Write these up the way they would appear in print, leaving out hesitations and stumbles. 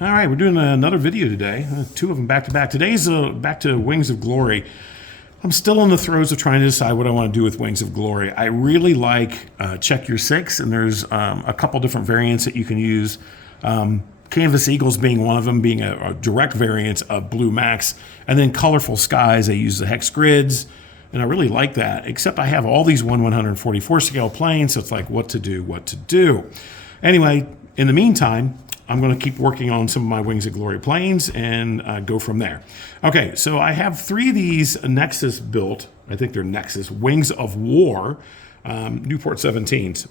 All right, we're doing another video today. Two of them back to back. Today's back to Wings of Glory. I'm still in the throes of trying to decide what I want to do with Wings of Glory. I really like Check Your Six, and there's a couple different variants that you can use. Canvas Eagles being one of them, being a direct variant of Blue Max. And then Colorful Skies, I use the hex grids, and I really like that, except I have all these 1/144 scale planes, so it's like what to do. Anyway, in the meantime, I'm going to keep working on some of my Wings of Glory planes and go from there. Okay, so I have three of these Nexus built. I think they're Nexus Wings of War Nieuport 17s.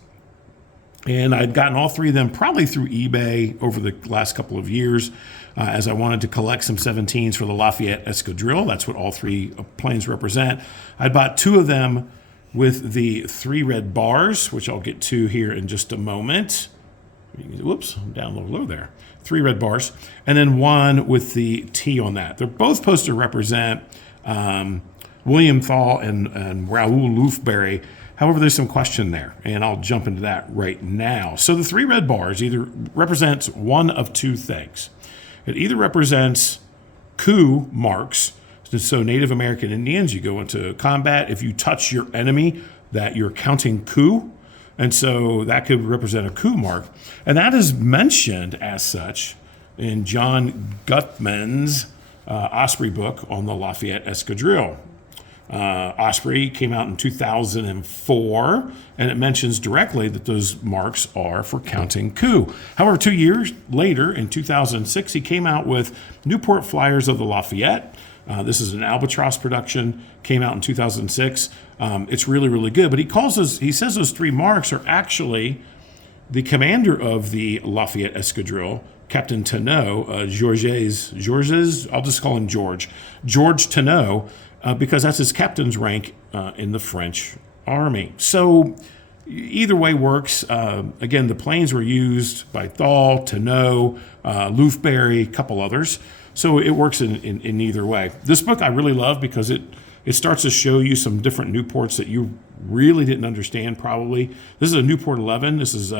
And I'd gotten all three of them probably through eBay over the last couple of years as I wanted to collect some 17s for the Lafayette Escadrille. That's what all three planes represent. I bought two of them with the three red bars, which I'll get to here in just a moment. Whoops, I'm down a little low there. Three red bars, and then one with the T on that. They're both supposed to represent William Thaw and Raoul Loufberry. However, there's some question there, and I'll jump into that right now. So the three red bars either represents one of two things. It either represents coup marks. So Native American Indians, you go into combat. If you touch your enemy, that you're counting coup. And so that could represent a coup mark. And that is mentioned as such in John Gutman's Osprey book on the Lafayette Escadrille. Osprey came out in 2004, and it mentions directly that those marks are for counting coup. However, 2 years later, in 2006, he came out with Nieuport Flyers of the Lafayette. This is an Albatross production, came out in 2006. It's really, really good. But he says those three marks are actually the commander of the Lafayette Escadrille, Captain Tonneau, Georges, I'll just call him George Tonneau, because that's his captain's rank in the French army. So either way works. Again, the planes were used by Thaw, Tonneau, Loufberry, a couple others. So it works in either way. This book I really love because it starts to show you some different Nieuports that you really didn't understand probably. This is a Nieuport 11. This is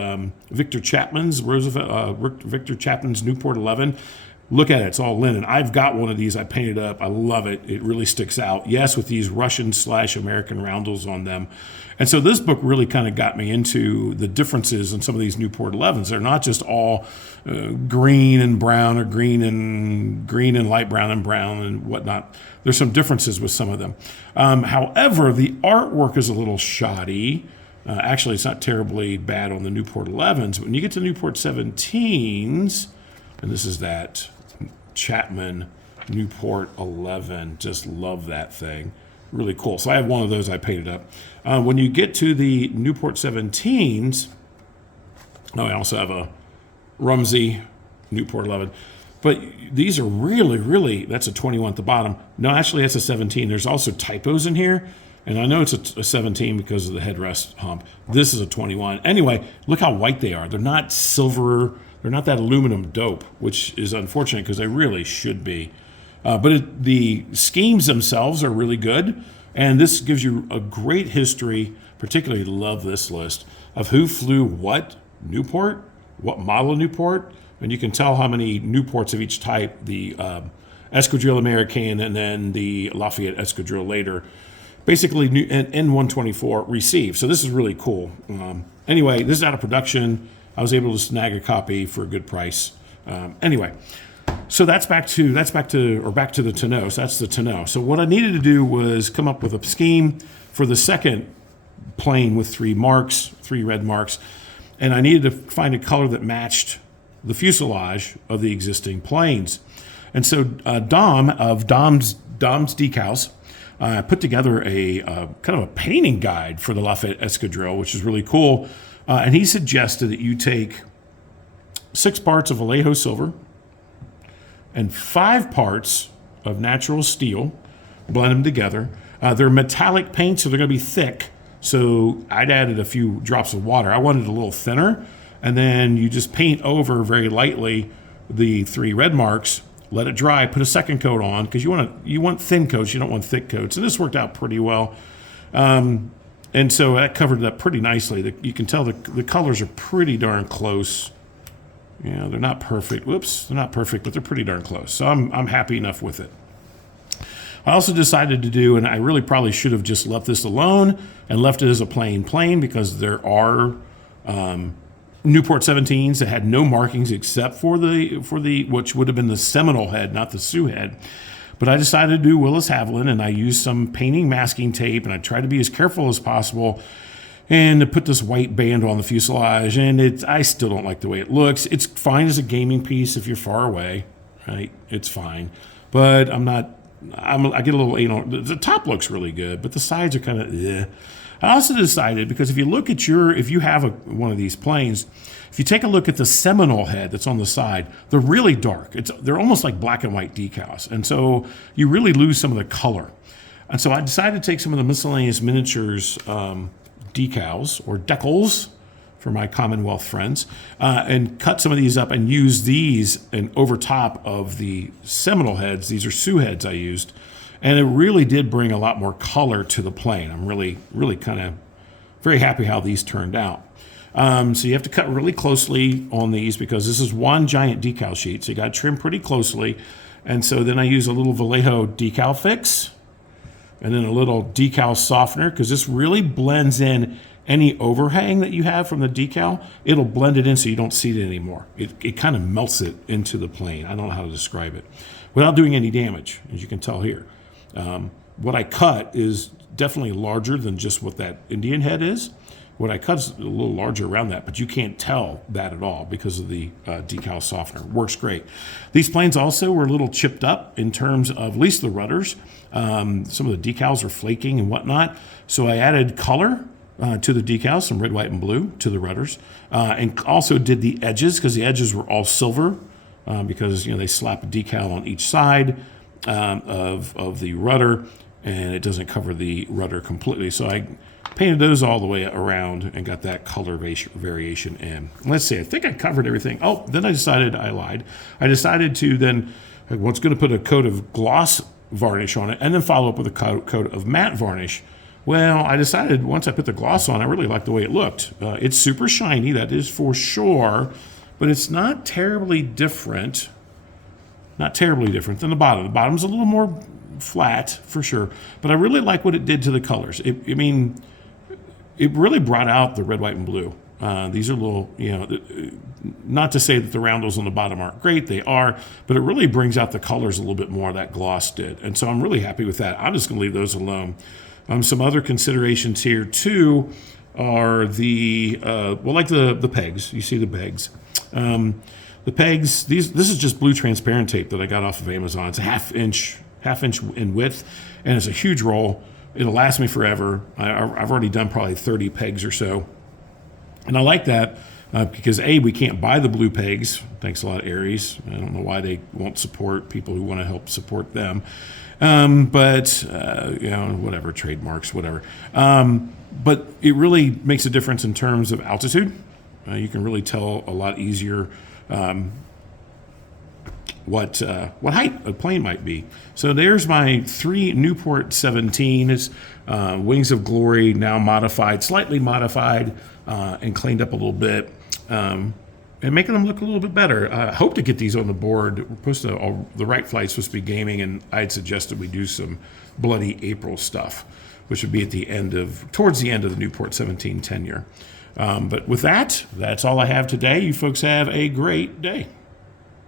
Victor Chapman's Nieuport 11. Look at it, it's all linen. I've got one of these, I painted up, I love it. It really sticks out. Yes, with these Russian/American roundels on them. And so this book really kind of got me into the differences in some of these Nieuport 11s. They're not just all green and brown or green and light brown and whatnot. There's some differences with some of them. However, the artwork is a little shoddy. Actually, it's not terribly bad on the Nieuport 11s. But when you get to Nieuport 17s, and this is that Chapman Nieuport 11. Just love that thing. Really cool. So I have one of those I painted up. When you get to the Nieuport 17s, I also have a Rumsey Nieuport 11. But these are really, really, that's a 21 at the bottom. No, actually, that's a 17. There's also typos in here. And I know it's a 17 because of the headrest hump. This is a 21. Anyway, look how white they are. They're not silver. They're not that aluminum dope, which is unfortunate because they really should be. But the schemes themselves are really good. And this gives you a great history, particularly love this list, of who flew what Nieuport, what model of Nieuport. And you can tell how many Nieuports of each type, the Escadrille Americaine and then the Lafayette Escadrille later, basically N124 received. So this is really cool. Anyway, this is out of production. I was able to snag a copy for a good price. Anyway, so back to the tonneau. So that's the tonneau. So what I needed to do was come up with a scheme for the second plane with three red marks, and I needed to find a color that matched the fuselage of the existing planes. And so Dom of Dom's Decals put together a kind of a painting guide for the Lafayette Escadrille, which is really cool. And he suggested that you take 6 parts of Vallejo silver and 5 parts of natural steel, blend them together. They're metallic paints, so they're going to be thick. So I'd added a few drops of water. I wanted it a little thinner. And then you just paint over very lightly the 3 red marks, let it dry, put a second coat on, because you want thin coats, you don't want thick coats. And this worked out pretty well. And so that covered it up pretty nicely. You can tell the colors are pretty darn close. You know, they're not perfect. Whoops, they're not perfect, but they're pretty darn close. So I'm happy enough with it. I also decided to do, and I really probably should have just left this alone and left it as a plain plane, because there are Nieuport 17s that had no markings except for the which would have been the Seminole head, not the Sioux head. But I decided to do Willis Haviland, and I used some painting masking tape, and I tried to be as careful as possible and to put this white band on the fuselage. And I still don't like the way it looks. It's fine as a gaming piece if you're far away, right? It's fine, but I get a little, you know, the top looks really good, but the sides are kind of, eh. I also decided, because if you look at if you have one of these planes, if you take a look at the Seminole head that's on the side, they're really dark. They're almost like black and white decals. And so you really lose some of the color. And so I decided to take some of the miscellaneous miniatures decals, or decals for my Commonwealth friends, and cut some of these up and use these and over top of the Seminole heads. These are Sioux heads I used. And it really did bring a lot more color to the plane. I'm really, really kind of very happy how these turned out. So you have to cut really closely on these, because this is one giant decal sheet. So you got to trim pretty closely. And so then I use a little Vallejo decal fix and then a little decal softener, because this really blends in any overhang that you have from the decal. It'll blend it in so you don't see it anymore. It kind of melts it into the plane. I don't know how to describe it without doing any damage, as you can tell here. What I cut is definitely larger than just what that Indian head is. What I cut is a little larger around that, but you can't tell that at all because of the decal softener. Works great. These planes also were a little chipped up in terms of at least the rudders. Some of the decals are flaking and whatnot. So I added color to the decals, some red, white, and blue to the rudders, and also did the edges, because the edges were all silver, because they slap a decal on each side of the rudder, and it doesn't cover the rudder completely. So I painted those all the way around and got that color variation in. Let's see, I think I covered everything. Oh, then I lied. I decided to then, I was going to put a coat of gloss varnish on it and then follow up with a coat of matte varnish. Well, I decided once I put the gloss on, I really liked the way it looked. It's super shiny, that is for sure, but it's not terribly different. Not terribly different than the bottom. The bottom's a little more flat for sure, but I really like what it did to the colors. It really brought out the red, white, and blue. These are little, not to say that the roundels on the bottom aren't great, they are, but it really brings out the colors a little bit more, that gloss did. And so I'm really happy with that. I'm just gonna leave those alone. Some other considerations here too are like the pegs. You see the pegs. The pegs, this is just blue transparent tape that I got off of Amazon. It's a half inch in width, and it's a huge roll. It'll last me forever. I've already done probably 30 pegs or so. And I like that because we can't buy the blue pegs. Thanks a lot, Aries. I don't know why they won't support people who want to help support them. But whatever, trademarks, whatever. But it really makes a difference in terms of altitude. You can really tell a lot easier what height a plane might be. So there's my 3 Nieuport 17. It's Wings of Glory, now modified, slightly modified, and cleaned up a little bit, and making them look a little bit better. I hope to get these on the board. We're supposed to, the right flight's supposed to be gaming, and I had suggested we do some Bloody April stuff, which would be towards the end of the Nieuport 17 tenure. But with that, that's all I have today. You folks have a great day.